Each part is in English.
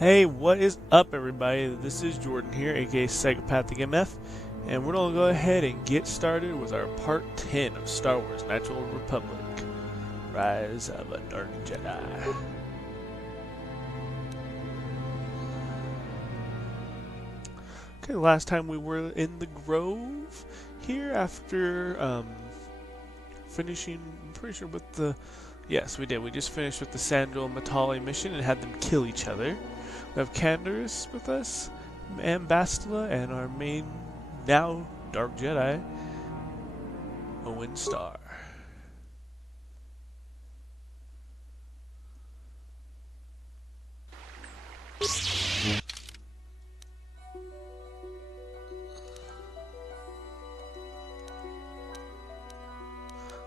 Hey, what is up, everybody? This is Jordan here, aka Psychopathicmf, and we're gonna go ahead and get started with our part 10 of Star Wars Knights of the Republic: Rise of a Dark Jedi. Okay, last time we were in the Grove here after finishing, I'm pretty sure with the, yes, we did. We just finished with the Sandro and Matali mission and had them kill each other. We have Canderous with us, and Bastila, and our main, now Dark Jedi, Owen Starr.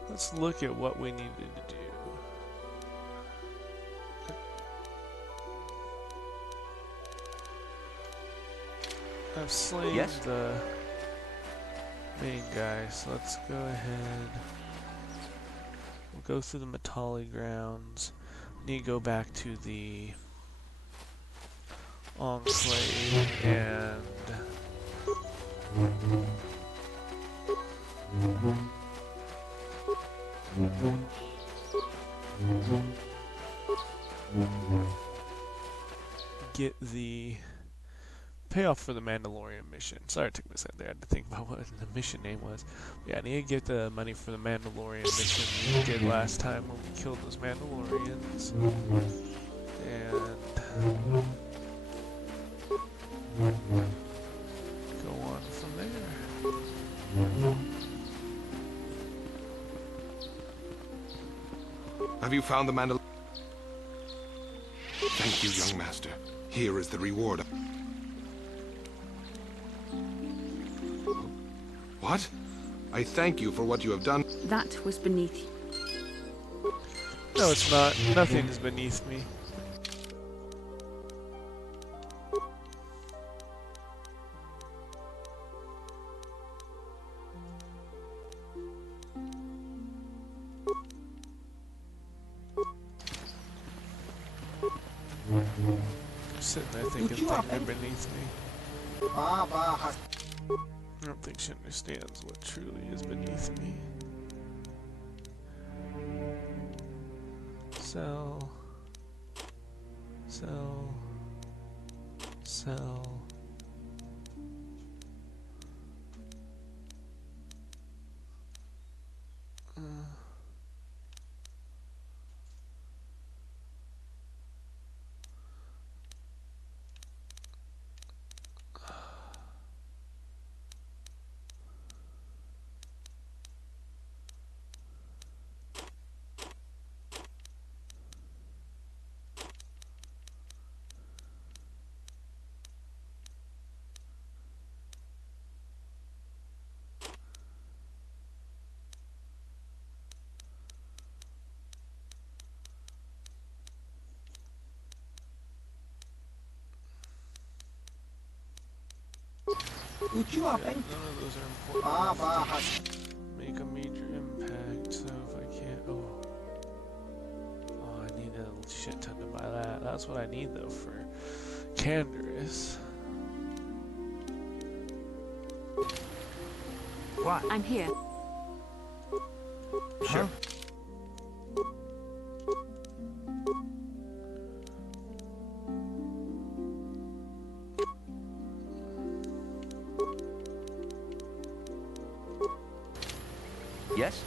Let's look at what we needed to do. I've slain the main guy, so let's go ahead. We'll go through the Matali grounds. Need to go back to the Enclave and get the payoff for the Mandalorian mission. Sorry it took me a second there. I had to think about what the mission name was. Yeah, I need to get the money for the Mandalorian mission we did last time when we killed those Mandalorians. And go on from there. Have you found the Mandalorian? Thank you, young master. Here is the reward. What? I thank you for what you have done. That was beneath you. No, it's not. Nothing is beneath me. I'm sitting there thinking things are beneath me. I don't think she understands what truly is beneath me. Sell. Sell. Sell. Yeah, none of those are important. Make a major impact, so if I can't... Oh, I need a shit ton to buy that. That's what I need, though, for Canderous. What? I'm here. Sure. Yes?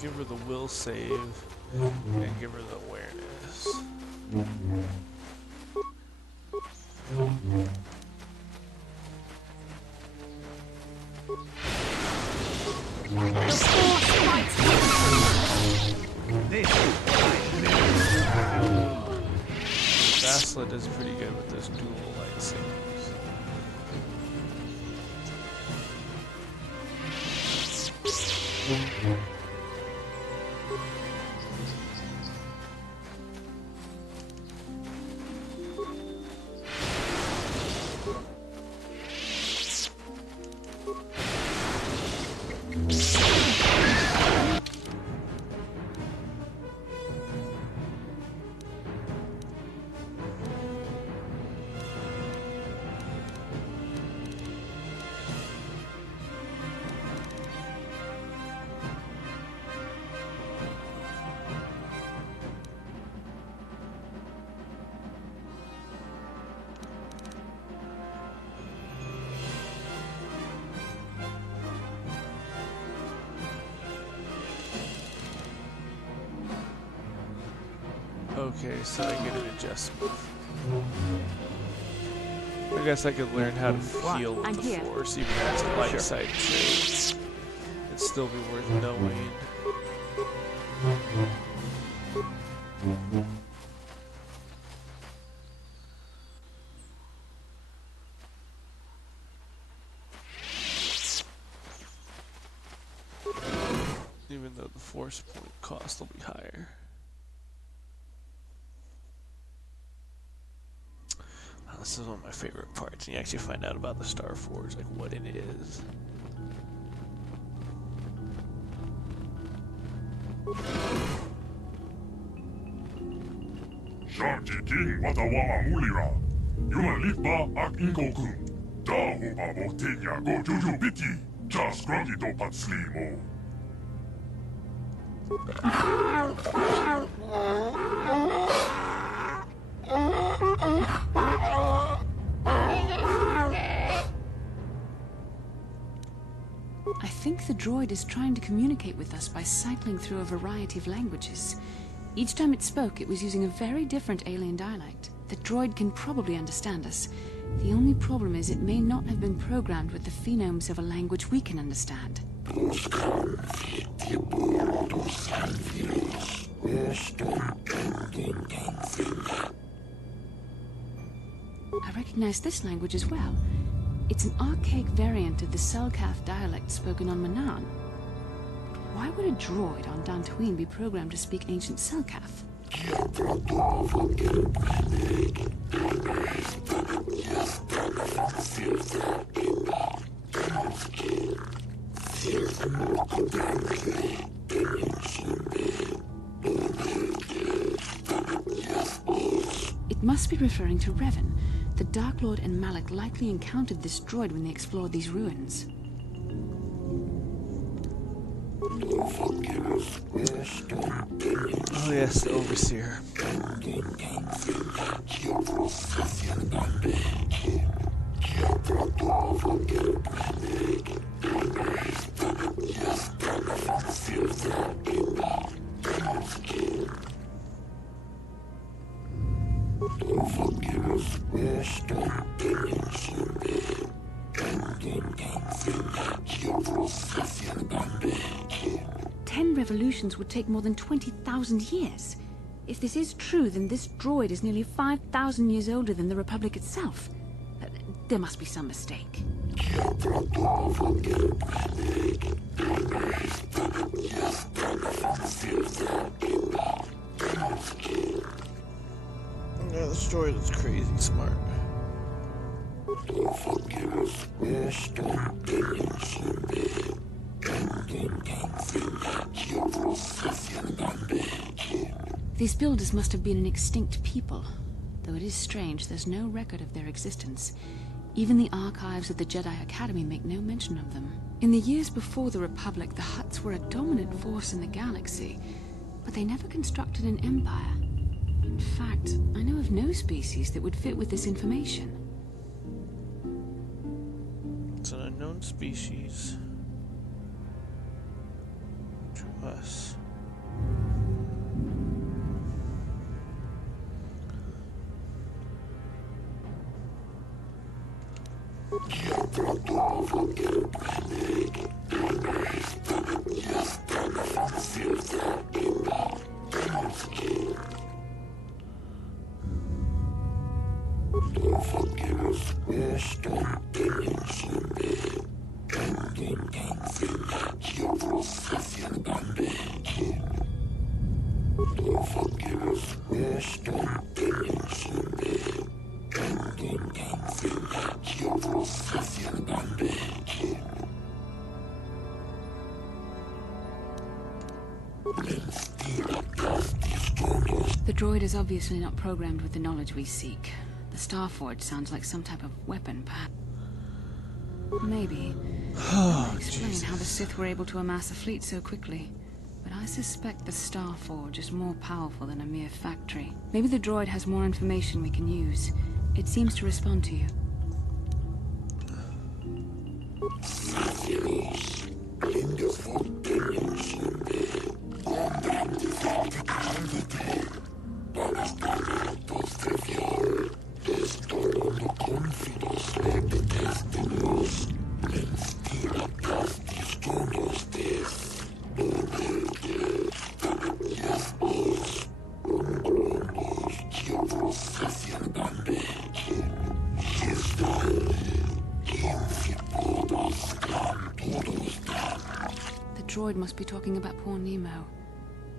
Give her the will save, and give her the awareness. Bastila does pretty good with those dual lightsabers. Okay, so I get an adjustment. I guess I could learn how to feel with I'm the here. Force, even though it's a light side trait. It'd still be worth knowing. Even though the Force point cost will be higher. Oh, this is one of my favorite parts, and you actually find out about the Star Forge, like what it is. Sharky King Watawa Mulira. Yuan Litba Ak Inkokun. Da Hoba Botenya Go Juju Biti. Jas Grungy Do Patslimo. I think the droid is trying to communicate with us by cycling through a variety of languages. Each time it spoke, it was using a very different alien dialect. The droid can probably understand us. The only problem is it may not have been programmed with the phonemes of a language we can understand. I recognize this language as well. It's an archaic variant of the Selkath dialect spoken on Manan. But why would a droid on Dantooine be programmed to speak ancient Selkath? It must be referring to Revan. The Dark Lord and Malak likely encountered this droid when they explored these ruins. Oh yes, the Overseer. Ten revolutions would take more than 20,000 years. If this is true, then this droid is nearly 5,000 years older than the Republic itself. There must be some mistake. Yeah, this droid is crazy smart. These builders must have been an extinct people. Though it is strange, there's no record of their existence. Even the archives of the Jedi Academy make no mention of them. In the years before the Republic, the Hutts were a dominant force in the galaxy, but they never constructed an empire. In fact, I know of no species that would fit with this information. It's an unknown species to us. The droid is obviously not programmed with the knowledge we seek. The Starforge sounds like some type of weapon, perhaps. Maybe. That would explain how the Sith were able to amass a fleet so quickly. But I suspect the Starforge is more powerful than a mere factory. Maybe the droid has more information we can use. It seems to respond to you. The droid must be talking about poor Nemo.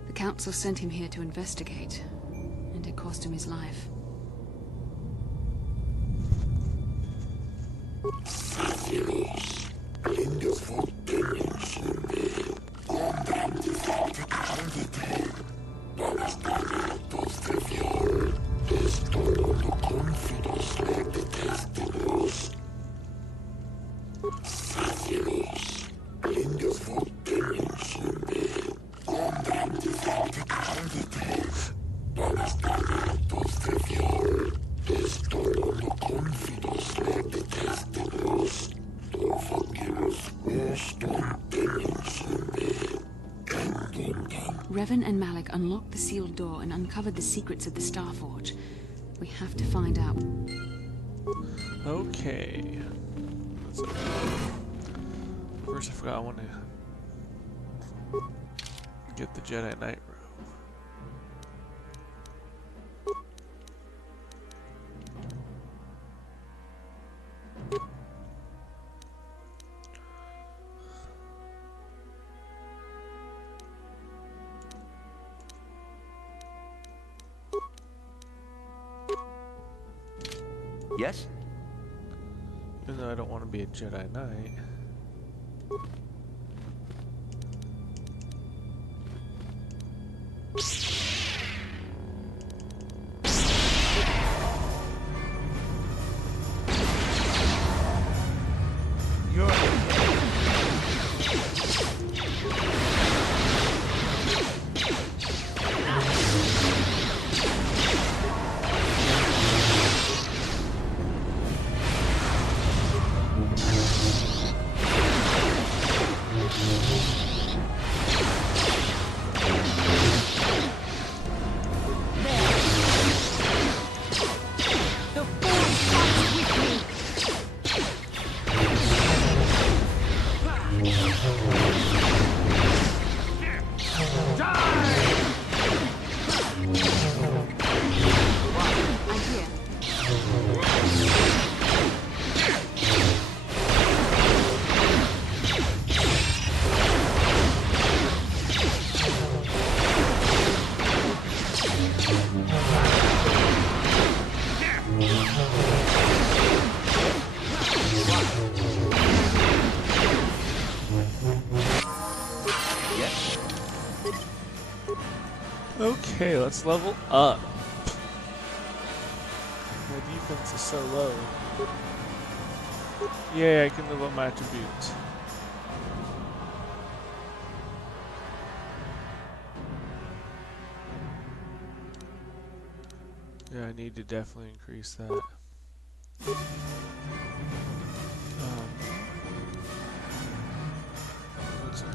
The Council sent him here to investigate, and it cost him his life. Revan and Malik unlocked the sealed door and uncovered the secrets of the Starforge. We have to find out. Okay. Let's first, I forgot I want to get the Jedi Knight robe. Yes? Even though I don't want to be a Jedi Knight. Okay, let's level up. My defense is so low. Yeah, I can level up my attributes. Yeah, I need to definitely increase that. What's it?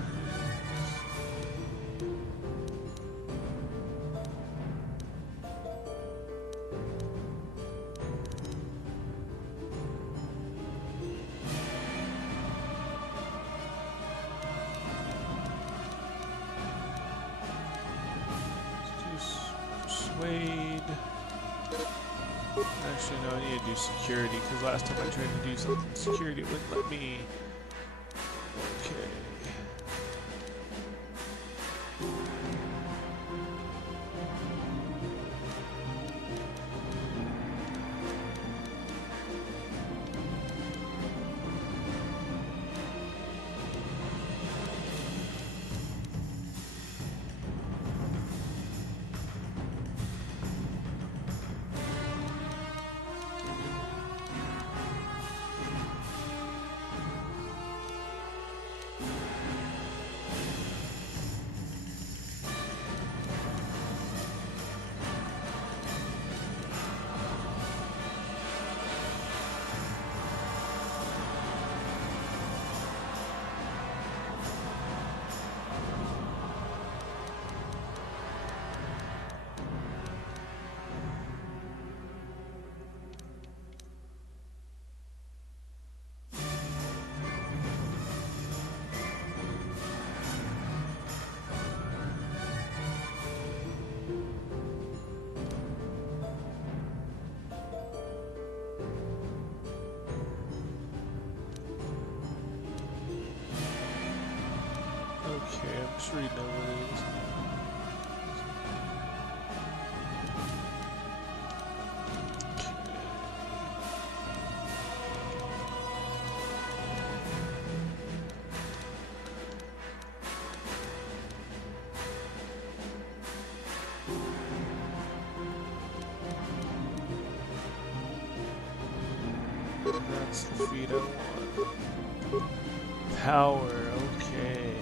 Persuade. Actually, no, I need to do security because last time I tried to do something security, it wouldn't let me. Okay. Just reading over what it is. That's the feed I want. Power, okay.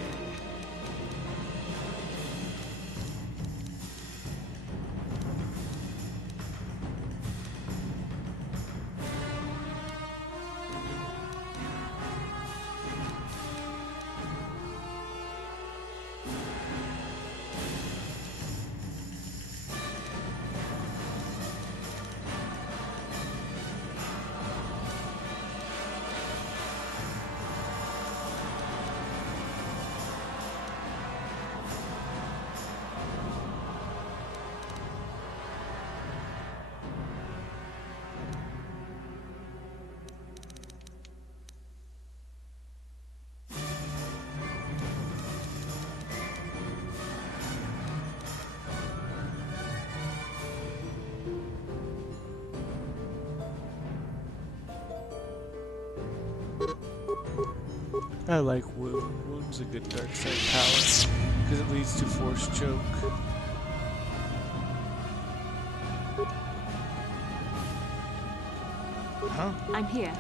I like Wound. Wound's a good dark side power because it leads to Force Choke. Huh? I'm here.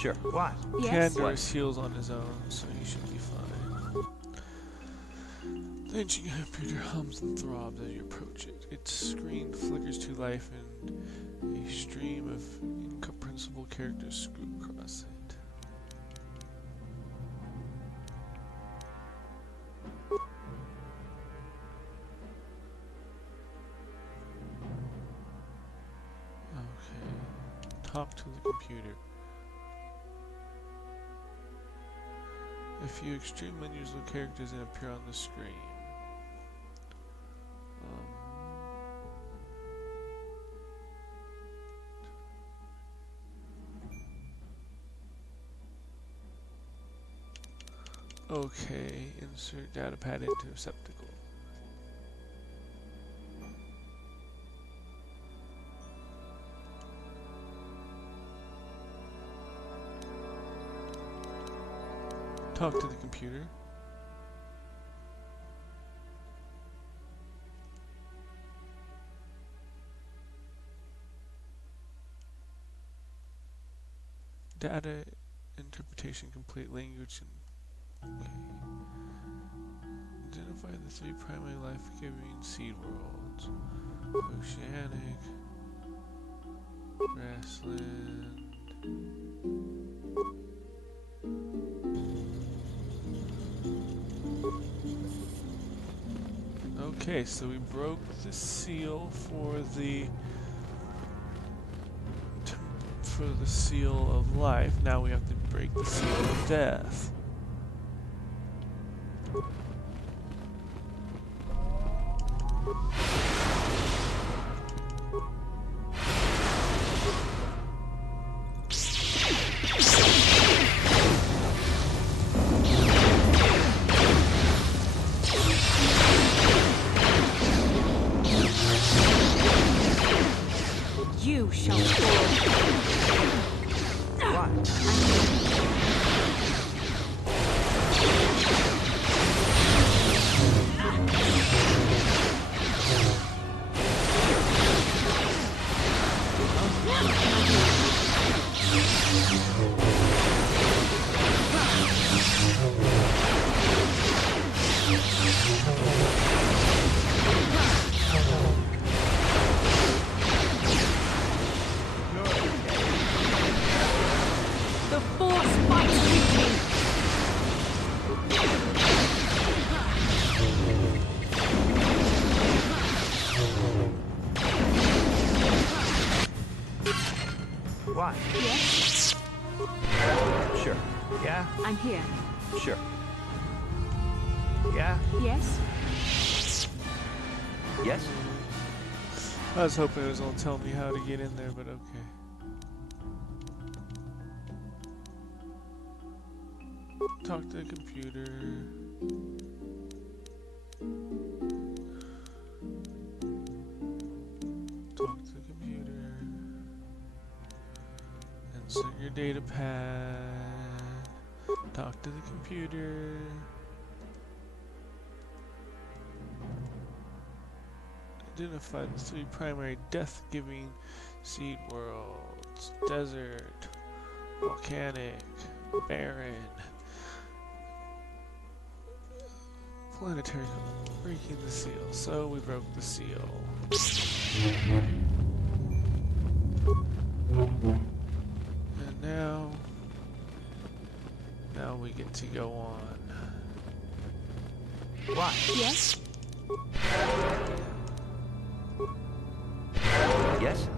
Sure. What? Yes? Candaris heals on his own, so he should be fine. The ancient computer hums and throbs as you approach it. Its screen flickers to life and a stream of incomprehensible characters screw across it. Okay. Talk to the computer. A few extreme unusual characters that appear on the screen. Okay, insert data pad into receptacle. Talk to the computer. Data interpretation complete, language and okay. Identify the three primary life-giving seed worlds. Oceanic, grassland. Okay, so we broke the seal for the seal of life. Now we have to break the seal of death. You shall fall. The Force fights with me. Why? Yes? Sure. Yeah? I'm here. Sure. Yeah? Yes? Yes? I was hoping it was going to tell me how to get in there, but okay. Talk to the computer. Talk to the computer. Insert your data pad. Talk to the computer. Identify the 3 primary death-giving seed worlds: desert, volcanic, barren, planetary. Breaking the seal. So we broke the seal. And now we get to go on. Why? Yes? Yes?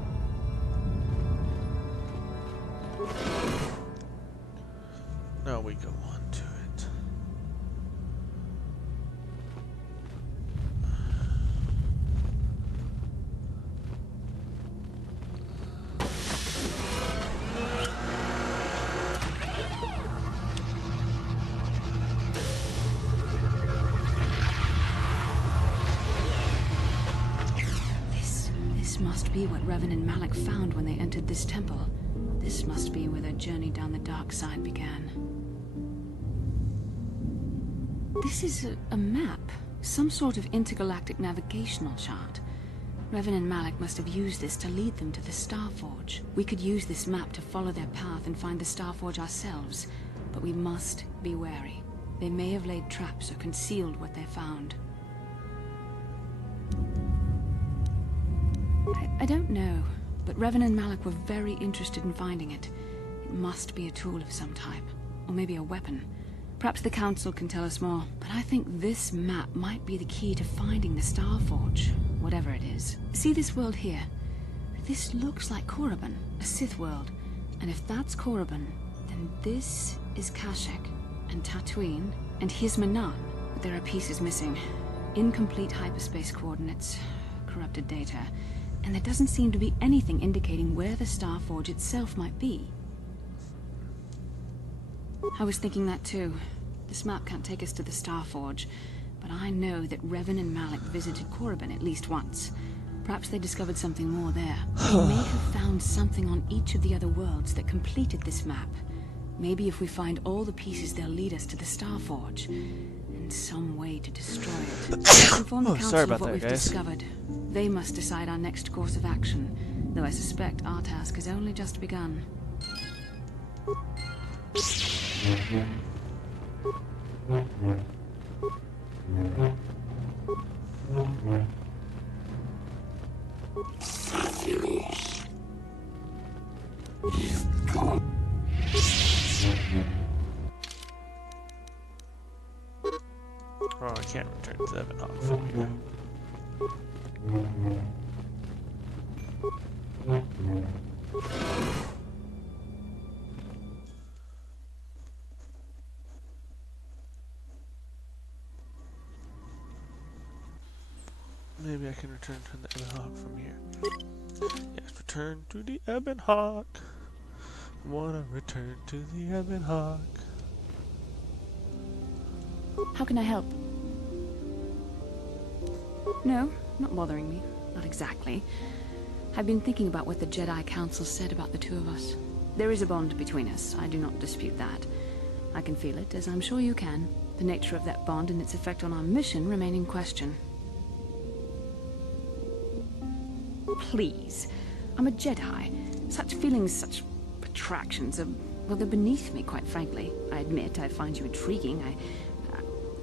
Now we go on to it. This must be what Revan and Malik found when they entered this temple. This must be where their journey down the dark side began. This is a map. Some sort of intergalactic navigational chart. Revan and Malik must have used this to lead them to the Starforge. We could use this map to follow their path and find the Starforge ourselves, but we must be wary. They may have laid traps or concealed what they found. I don't know, but Revan and Malik were very interested in finding it. It must be a tool of some type, or maybe a weapon. Perhaps the Council can tell us more, but I think this map might be the key to finding the Starforge, whatever it is. See this world here? This looks like Korriban, a Sith world. And if that's Korriban, then this is Kashyyyk, and Tatooine, and here's Manan. But there are pieces missing. Incomplete hyperspace coordinates, corrupted data, and there doesn't seem to be anything indicating where the Starforge itself might be. I was thinking that too. This map can't take us to the Starforge, but I know that Revan and Malik visited Korriban at least once. Perhaps they discovered something more there. They may have found something on each of the other worlds that completed this map. Maybe if we find all the pieces, they'll lead us to the Starforge, and some way to destroy it. Inform the Council of what we've discovered. They must decide our next course of action, though I suspect our task has only just begun. Oh, I can't return to Ebonhawk from here. Maybe I can return to the Ebonhawk from here. Yes, return to the Ebonhawk. Wanna return to the Ebonhawk. How can I help? No, not bothering me. Not exactly. I've been thinking about what the Jedi Council said about the two of us. There is a bond between us. I do not dispute that. I can feel it, as I'm sure you can. The nature of that bond and its effect on our mission remain in question. Please. I'm a Jedi. Such feelings, such attractions are, well, they're beneath me, quite frankly. I admit I find you intriguing.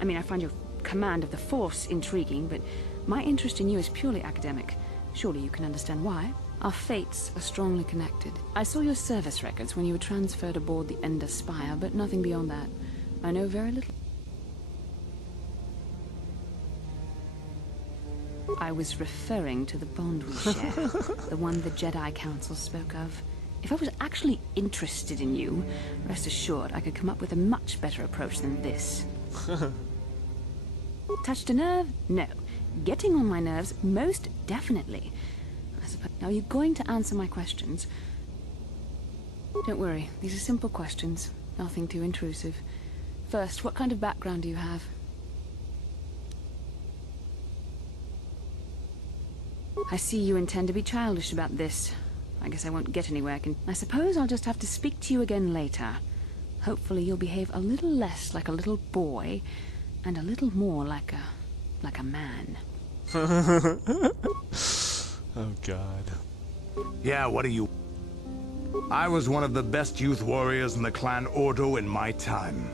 I find your command of the Force intriguing, but my interest in you is purely academic. Surely you can understand why. Our fates are strongly connected. I saw your service records when you were transferred aboard the Ender Spire, but nothing beyond that. I know very little. I was referring to the bond we share, the one the Jedi Council spoke of. If I was actually interested in you, rest assured I could come up with a much better approach than this. Touched a nerve? No. Getting on my nerves? Most definitely. I suppose. Now, are you going to answer my questions? Don't worry, these are simple questions. Nothing too intrusive. First, what kind of background do you have? I see you intend to be childish about this. I guess I won't get anywhere. I suppose I'll just have to speak to you again later. Hopefully you'll behave a little less like a little boy, and a little more like a man. Oh God. Yeah, what do you... I was one of the best youth warriors in the clan Ordo in my time.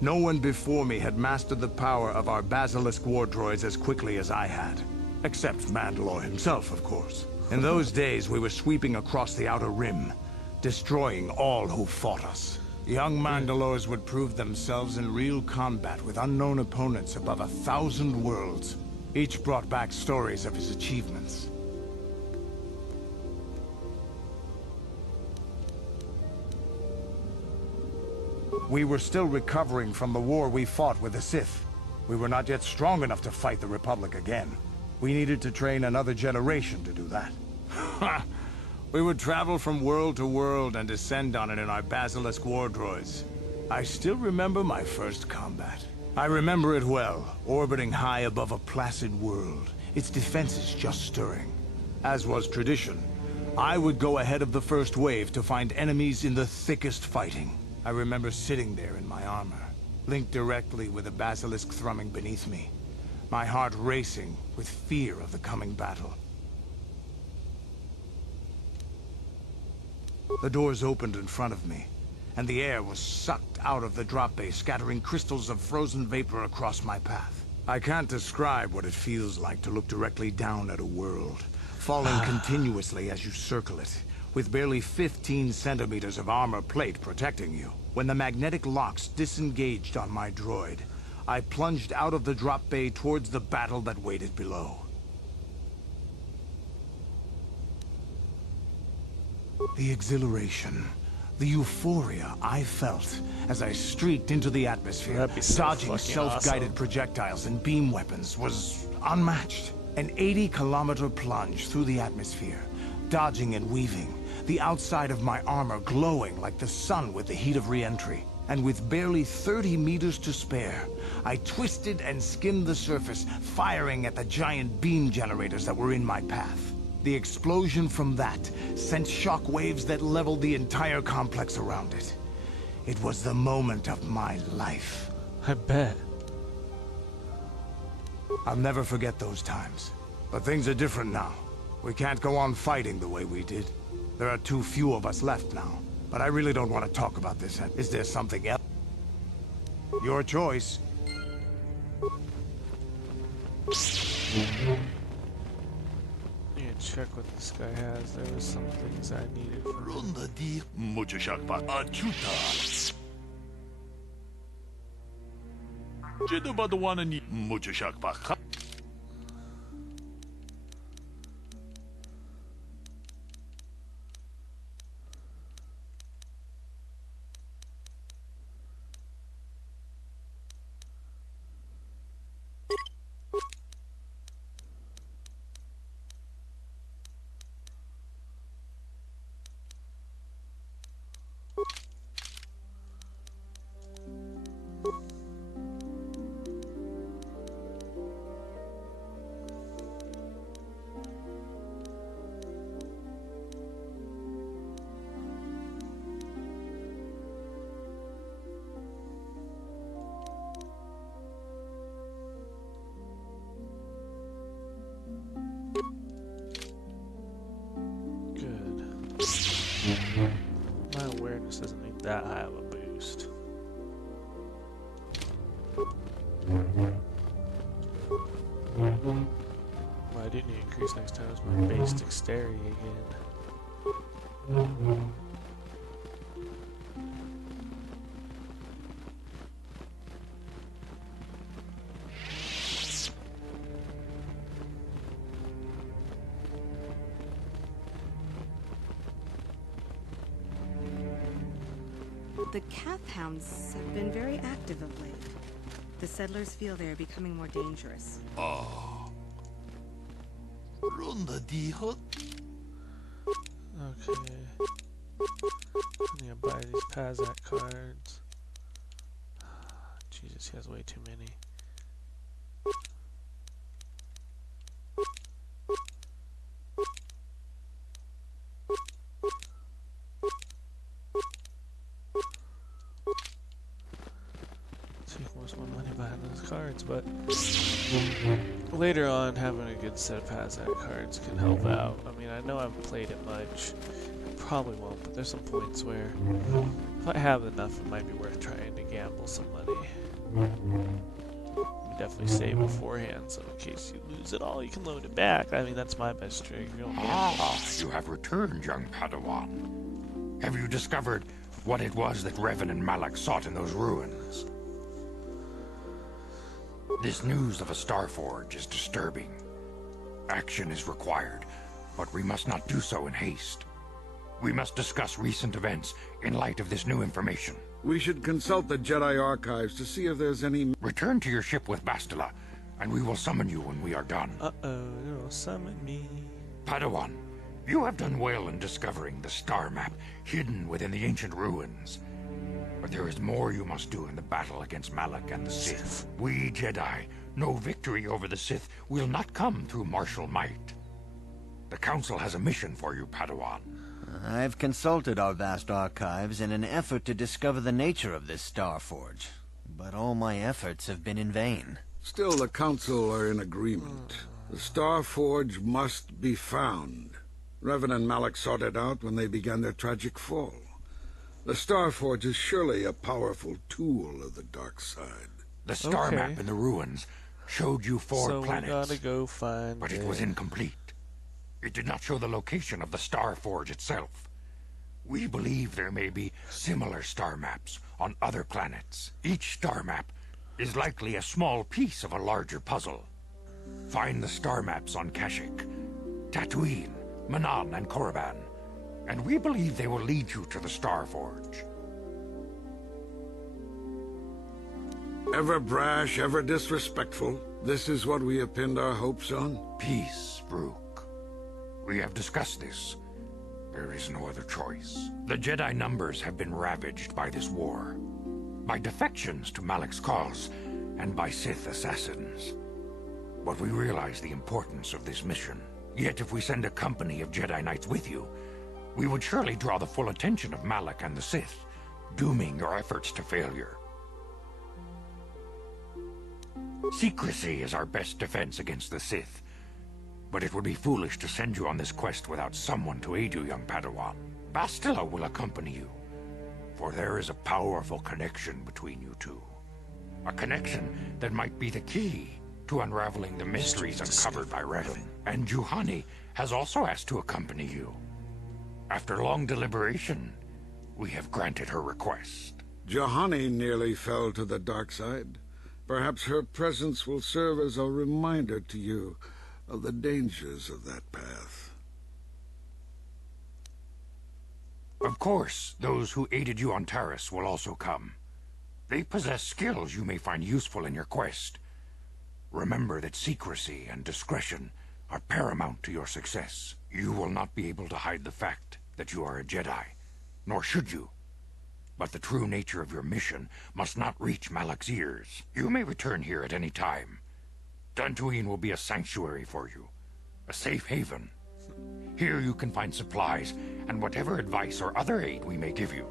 No one before me had mastered the power of our basilisk war droids as quickly as I had. Except Mandalore himself, of course. In those days, we were sweeping across the Outer Rim, destroying all who fought us. Young Mandalores would prove themselves in real combat with unknown opponents above 1,000 worlds. Each brought back stories of his achievements. We were still recovering from the war we fought with the Sith. We were not yet strong enough to fight the Republic again. We needed to train another generation to do that. We would travel from world to world and descend on it in our basilisk war droids. I still remember my first combat. I remember it well, orbiting high above a placid world, its defenses just stirring. As was tradition, I would go ahead of the first wave to find enemies in the thickest fighting. I remember sitting there in my armor, linked directly with a basilisk thrumming beneath me, my heart racing with fear of the coming battle. The doors opened in front of me, and the air was sucked out of the drop bay, scattering crystals of frozen vapor across my path. I can't describe what it feels like to look directly down at a world, falling continuously as you circle it, with barely 15 centimeters of armor plate protecting you. When the magnetic locks disengaged on my droid, I plunged out of the drop bay towards the battle that waited below. The exhilaration, the euphoria I felt as I streaked into the atmosphere, dodging self-guided projectiles and beam weapons, was unmatched. An 80-kilometer plunge through the atmosphere, dodging and weaving, the outside of my armor glowing like the sun with the heat of re-entry. And with barely 30 meters to spare, I twisted and skimmed the surface, firing at the giant beam generators that were in my path. The explosion from that sent shock waves that leveled the entire complex around it. It was the moment of my life. I bet. I'll never forget those times. But things are different now. We can't go on fighting the way we did. There are too few of us left now. But I really don't want to talk about this. Is there something else? Your choice. Need to check what this guy has. There was some things I needed from him. Ronda di Muchashakpa Achuta. Jedabadawana ni Muchashakpa. My awareness doesn't need that high of a boost. What I do need to increase next time is my base dexterity again. The Cath Hounds have been very active of late. The settlers feel they are becoming more dangerous. Ronda di Hot. Okay. I need to buy these Pazak cards. Jesus, he has way too many. So you can waste more money behind those cards, but later on, having a good set of Pazak cards can help out. I mean, I know I haven't played it much. I probably won't, but there's some points where if I have enough, it might be worth trying to gamble some money. You definitely save beforehand, so in case you lose it all, you can load it back. I mean, that's my best trick. You don't gamble. You have returned, young Padawan. Have you discovered what it was that Revan and Malak sought in those ruins? This news of a Starforge is disturbing. Action is required, but we must not do so in haste. We must discuss recent events in light of this new information. We should consult the Jedi archives to see if there's any... Return to your ship with Bastila, and we will summon you when we are done. Uh-oh, you'll summon me. Padawan, you have done well in discovering the star map hidden within the ancient ruins. But there is more you must do in the battle against Malak and the Sith. We Jedi know victory over the Sith will not come through martial might. The Council has a mission for you, Padawan. I've consulted our vast archives in an effort to discover the nature of this Starforge, but all my efforts have been in vain. Still, the Council are in agreement. The Starforge must be found. Revan and Malak sought it out when they began their tragic fall. The Starforge is surely a powerful tool of the dark side. The star map in the ruins showed you 4 planets, we gotta go find but it was incomplete. It did not show the location of the Starforge itself. We believe there may be similar star maps on other planets. Each star map is likely a small piece of a larger puzzle. Find the star maps on Kashyyyk, Tatooine, Manan, and Korriban, and we believe they will lead you to the Starforge. Ever brash, ever disrespectful, this is what we have pinned our hopes on? Peace, Rook. We have discussed this. There is no other choice. The Jedi numbers have been ravaged by this war, by defections to Malak's cause, and by Sith assassins. But we realize the importance of this mission. Yet if we send a company of Jedi Knights with you, we would surely draw the full attention of Malak and the Sith, dooming your efforts to failure. Secrecy is our best defense against the Sith, but it would be foolish to send you on this quest without someone to aid you, young Padawan. Bastila will accompany you, for there is a powerful connection between you two. A connection that might be the key to unraveling the mysteries uncovered by Revan. And Juhani has also asked to accompany you. After long deliberation, we have granted her request. Juhani nearly fell to the dark side. Perhaps her presence will serve as a reminder to you of the dangers of that path. Of course, those who aided you on Taris will also come. They possess skills you may find useful in your quest. Remember that secrecy and discretion are paramount to your success. You will not be able to hide the fact that you are a Jedi, nor should you. But the true nature of your mission must not reach Malak's ears. You may return here at any time. Dantooine will be a sanctuary for you, a safe haven. Here you can find supplies and whatever advice or other aid we may give you.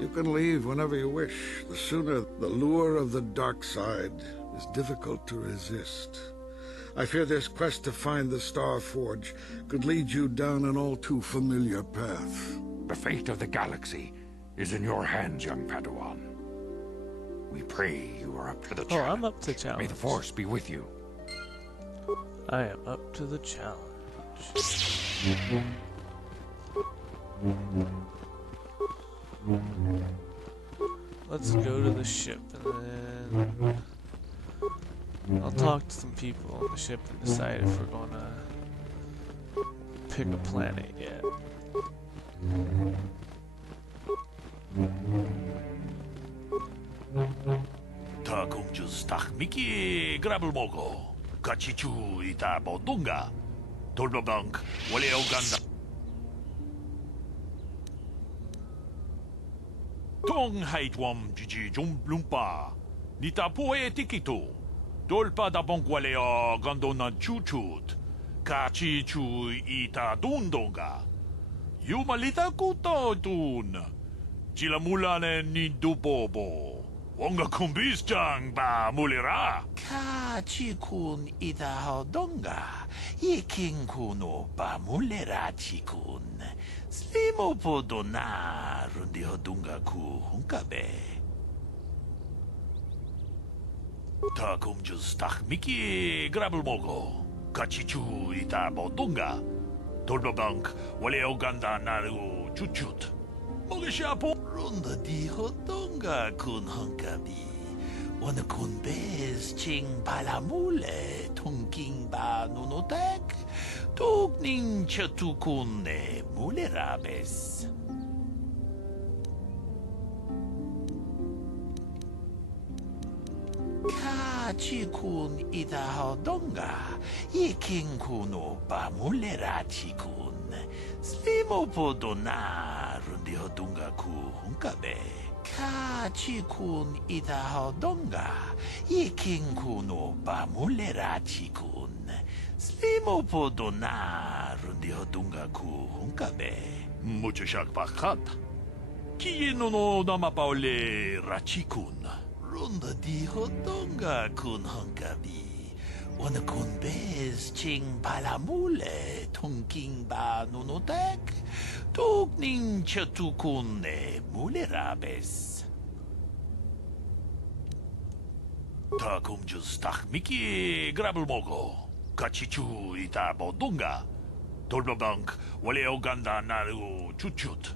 You can leave whenever you wish. The sooner the lure of the dark side is difficult to resist. I fear this quest to find the Starforge could lead you down an all too familiar path. The fate of the galaxy is in your hands, young Padawan. We pray you are up to the challenge. Oh, I'm up to the challenge. May the Force be with you. I am up to the challenge. Let's go to the ship and then I'll talk to some people on the ship and decide if we're gonna pick a planet yet. Ta kung just miki grabel mogo. Kachichu ita bodunga. Tolbabank, wale oganda. Tong haitwam jiji lumpa. Nita poe tikito. Dolpa da bongwalea gandona chuchut. Kachi chu ita dundonga. Yumalita kuto dun. Chilamulane ni dubobo. Wonga kumbisjang ba mulira. Kachi kun ita hodonga. Iking kuno ba mulira chikun. Slimo podona rundi hodunga ku hunkabe. Takum just tak miki grabelmogo. Kachichu ita bodunga. Tolbabank wale oganda naru chuchut. Mogishapo runda di hodunga kun hunkabi. Wana kun bez ching palamule tungking ba nunotek. Tugning chatukune mulerabes. Kachikun ida hodonga. Iking kuno ba mulerachikun. Slimo podona rundi hodunga ku hunkabe. Kachikun ida hodonga. Iking kuno ba mulerachikun. Slimo podona rundi hodunga ku hunkabe. Mucho shakpakat. Kieno no namapaole rachikun. Runda di hodonga kun hunkabi. Wana kun bez ching palamule tungking ba nunotek. Tugning chatukune mulerabes. Takum just tak miki grabelmogo. Kachichu ita bodunga. Tolbabank wale oganda naru chuchut.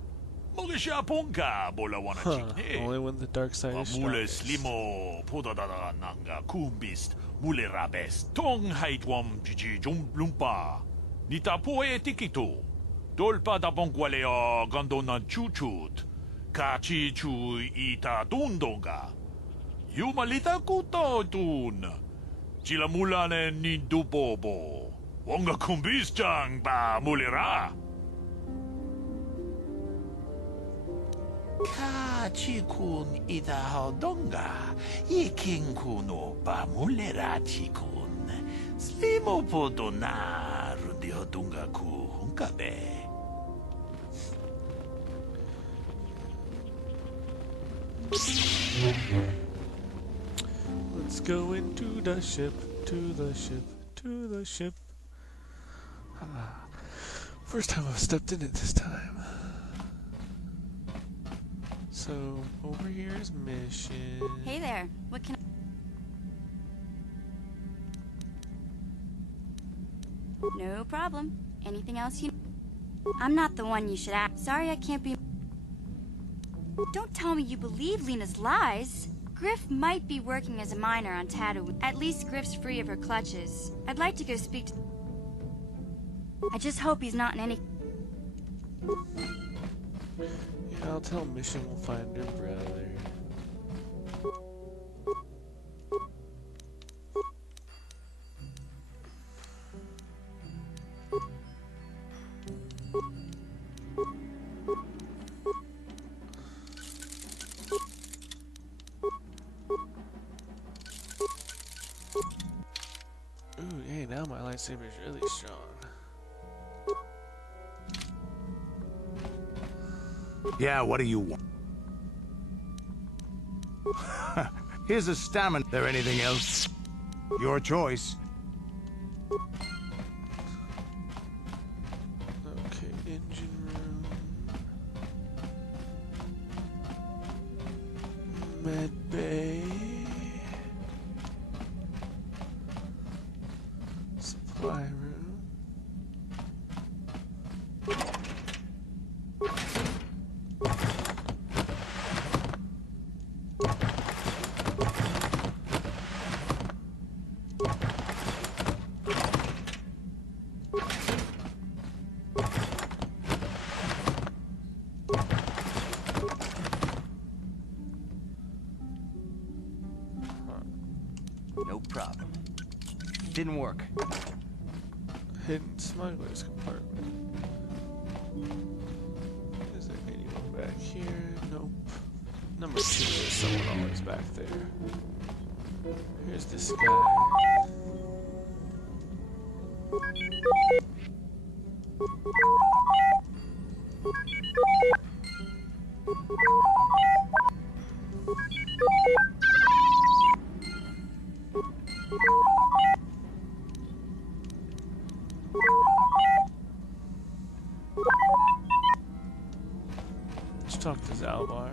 Mogisha ponka bola wana chikne. Only when the dark side is Mule strongest. slimo podadada nanga kumbist. Mule rabes. Tong haitwam jiji lumpa. Nita poe tikito. Dolpa da bongwalea gandona chuchut. Kachichu ita dundonga. Yumalita kuto dun. Chilamulane ni dubobo. Wonga kumbisjang ba mulira. Kachikun ida hodonga. Iking kuno ba mulira chikun. Slimo podona rundi hodunga ku hunkabe. Let's go into the ship, to the ship, to the ship. First time I've stepped in it this time. So, over here is mission. Hey there. What can No problem. Anything else you... I'm not the one you should ask. Sorry I can't be... Don't tell me you believe Lena's lies. Griff might be working as a miner on Tatooine. At least Griff's free of her clutches. I'd like to go speak to... I just hope he's not in any... Yeah, I'll tell Mission we'll find her brother. Ooh, hey, now my lightsaber is really strong. Yeah, what do you want? Here's a stamina. There anything else? Your choice. Okay, engine room. Med bay. Supply room. No problem. Didn't work. Hidden smuggler's compartment. Is there anyone back here? Nope. Number 2 is someone always back there. Here's this guy. Let's talk to Zalbar.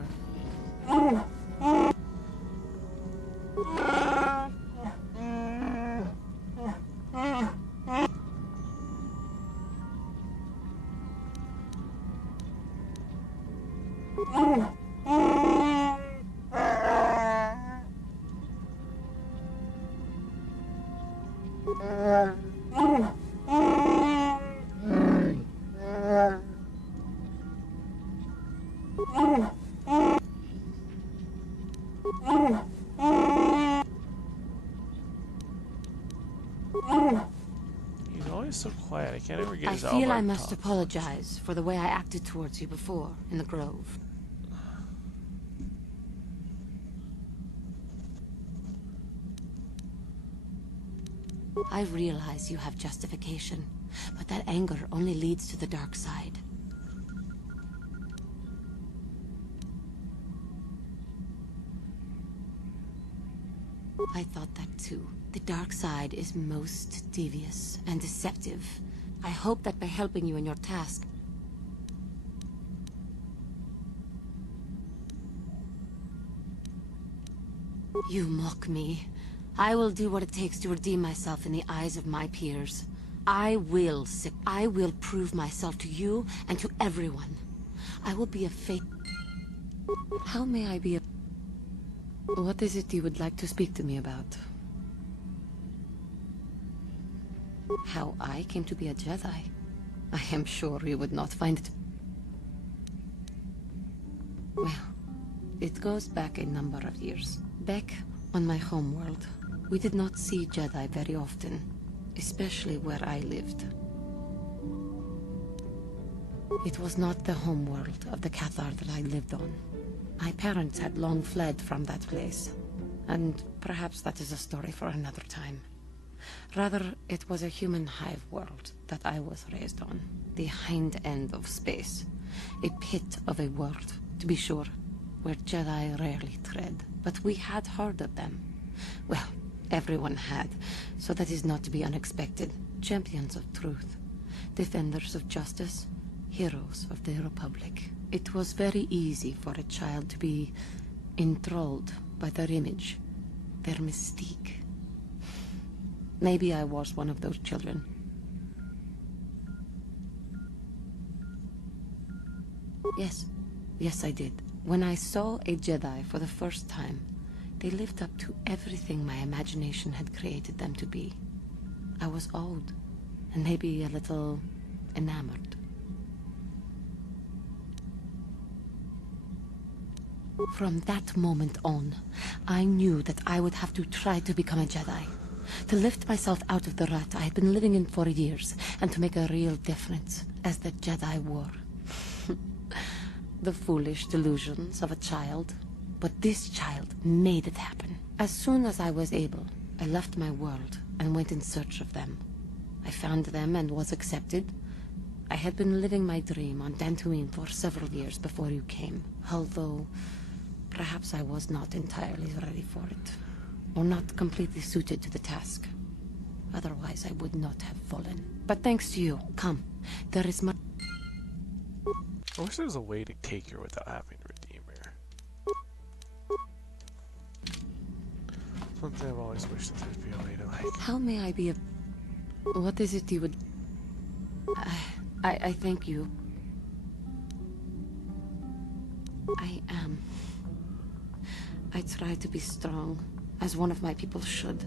He's always so quiet. I can't ever get his I feel I Zalbar must talk. apologize for the way I acted towards you before in the Grove. I realize you have justification, but that anger only leads to the dark side. I thought that too. The dark side is most devious and deceptive. I hope that by helping you in your task, you mock me. I will do what it takes to redeem myself in the eyes of my peers. I will prove myself to you and to everyone. I will be a How may I be a... What is it you would like to speak to me about? How I came to be a Jedi? I am sure you would not find it... Well, it goes back a number of years. Back on my homeworld, we did not see Jedi very often, especially where I lived. It was not the homeworld of the Cathar that I lived on. My parents had long fled from that place, and perhaps that is a story for another time. Rather, it was a human hive world that I was raised on, the hind end of space. A pit of a world, to be sure, where Jedi rarely tread, but we had heard of them. Well, everyone had, so that is not to be unexpected. Champions of truth, defenders of justice, heroes of the Republic. It was very easy for a child to be enthralled by their image, their mystique. Maybe I was one of those children. Yes, I did. When I saw a Jedi for the first time, they lived up to everything my imagination had created them to be. I was awed, and maybe a little enamored. From that moment on, I knew that I would have to try to become a Jedi. To lift myself out of the rut I had been living in for years, and to make a real difference, as the Jedi were. The foolish delusions of a child. But this child made it happen. As soon as I was able, I left my world and went in search of them. I found them and was accepted. I had been living my dream on Dantooine for several years before you came, although perhaps I was not entirely ready for it, or not completely suited to the task. Otherwise, I would not have fallen. But thanks to you, come. There is much... I wish there was a way to take her without having to redeem her. Something I've always wished that there'd be a way to, like... How may I be a... What is it you would... I thank you. I am. I try to be strong, as one of my people should.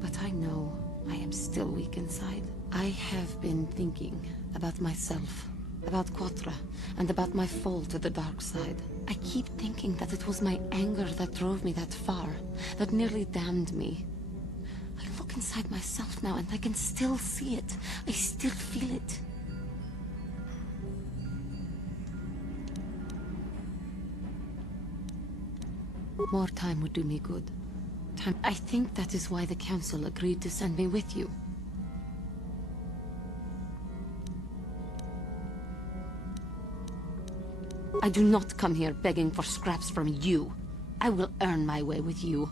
But I know I am still weak inside. I have been thinking about myself, about Quatra, and about my fall to the dark side. I keep thinking that it was my anger that drove me that far, that nearly damned me. I look inside myself now and I can still see it. I still feel it. More time would do me good. Time. I think that is why the Council agreed to send me with you. I do not come here begging for scraps from you. I will earn my way with you.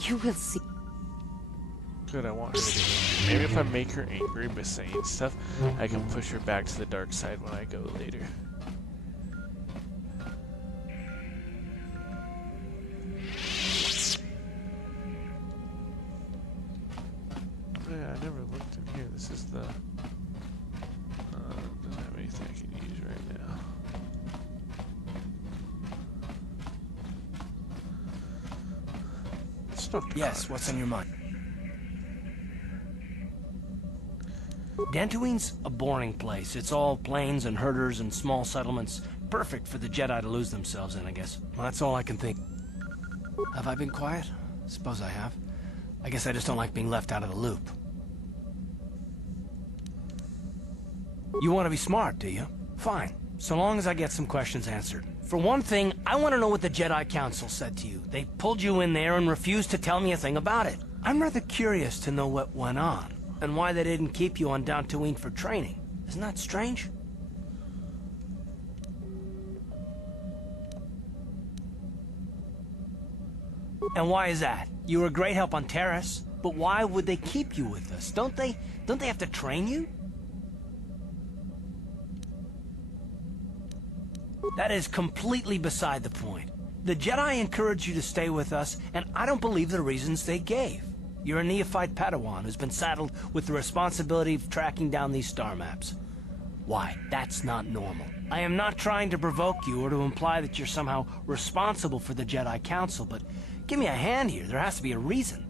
You will see. Good, I want her to get angry. Maybe if I make her angry by saying stuff, I can push her back to the dark side when I go later. Yeah, I never looked in here. This is the... doesn't have anything I can use right now. It's not the Yes, what's on your mind? Dantooine's a boring place. It's all plains and herders and small settlements. Perfect for the Jedi to lose themselves in, I guess. Well, that's all I can think. Have I been quiet? Suppose I have. I guess I just don't like being left out of the loop. You want to be smart, do you? Fine. So long as I get some questions answered. For one thing, I want to know what the Jedi Council said to you. They pulled you in there and refused to tell me a thing about it. I'm rather curious to know what went on, and why they didn't keep you on Dantooine for training. Isn't that strange? And why is that? You were a great help on Terrace, but why would they keep you with us? Don't they have to train you? That is completely beside the point. The Jedi encouraged you to stay with us, and I don't believe the reasons they gave. You're a neophyte Padawan who's been saddled with the responsibility of tracking down these star maps. Why? That's not normal. I am not trying to provoke you or to imply that you're somehow responsible for the Jedi Council, but give me a hand here. There has to be a reason.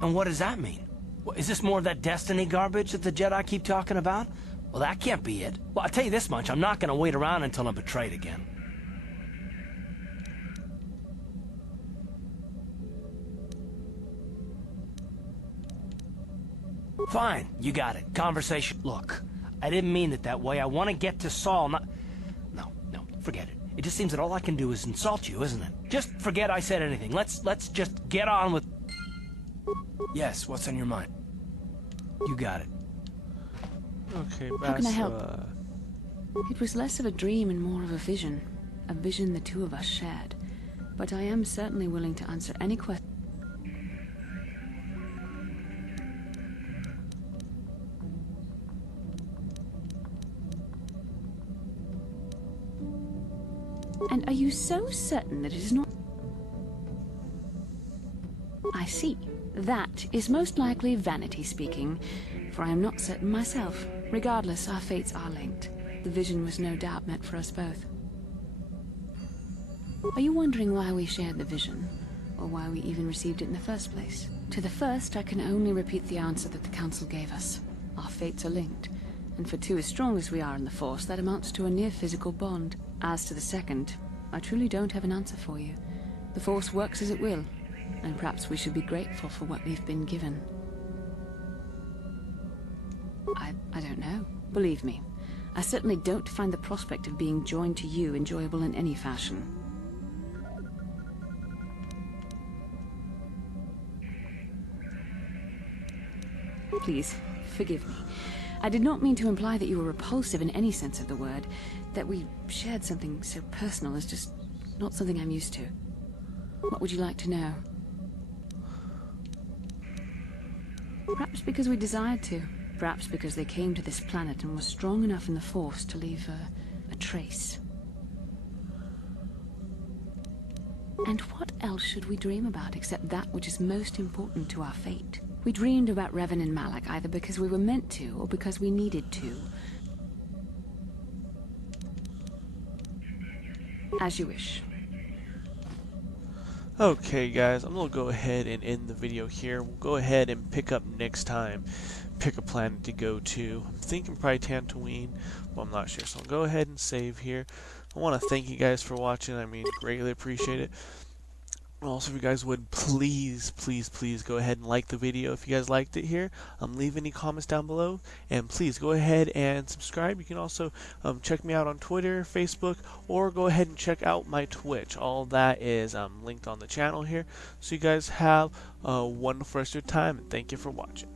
And what does that mean? Is this more of that destiny garbage that the Jedi keep talking about? Well, that can't be it. Well, I'll tell you this much, I'm not gonna wait around until I'm betrayed again. Fine, you got it. Conversation. Look, I didn't mean it that way. I want to get to Saul, not... No, forget it. It just seems that all I can do is insult you, isn't it? Just forget I said anything. Let's just get on with... Yes, what's on your mind? You got it. Okay, How can I help? It was less of a dream and more of a vision the two of us shared. But I am certainly willing to answer any question. And are you so certain that it is not? I see. That is most likely vanity speaking, for I am not certain myself. Regardless, our fates are linked. The vision was no doubt meant for us both. Are you wondering why we shared the vision, or why we even received it in the first place? To the first, I can only repeat the answer that the Council gave us. Our fates are linked, and for two as strong as we are in the Force, that amounts to a near-physical bond. As to the second, I truly don't have an answer for you. The Force works as it will, and perhaps we should be grateful for what we've been given. I don't know. Believe me, I certainly don't find the prospect of being joined to you enjoyable in any fashion. Please, forgive me. I did not mean to imply that you were repulsive in any sense of the word. That we shared something so personal is just not something I'm used to. What would you like to know? Perhaps because we desired to. Perhaps because they came to this planet and were strong enough in the Force to leave a trace. And what else should we dream about except that which is most important to our fate? We dreamed about Revan and Malak either because we were meant to or because we needed to. As you wish. Okay guys, I'm gonna go ahead and end the video here. We'll go ahead and pick up next time. Pick a planet to go to. I'm thinking probably Dantooine, but I'm not sure. So I'll go ahead and save here. I want to thank you guys for watching. I mean, greatly appreciate it. Also, if you guys would please go ahead and like the video if you guys liked it here. Leave any comments down below, and please go ahead and subscribe. You can also check me out on Twitter, Facebook, or go ahead and check out my Twitch. All that is linked on the channel here. So you guys have a wonderful rest of your time, and thank you for watching.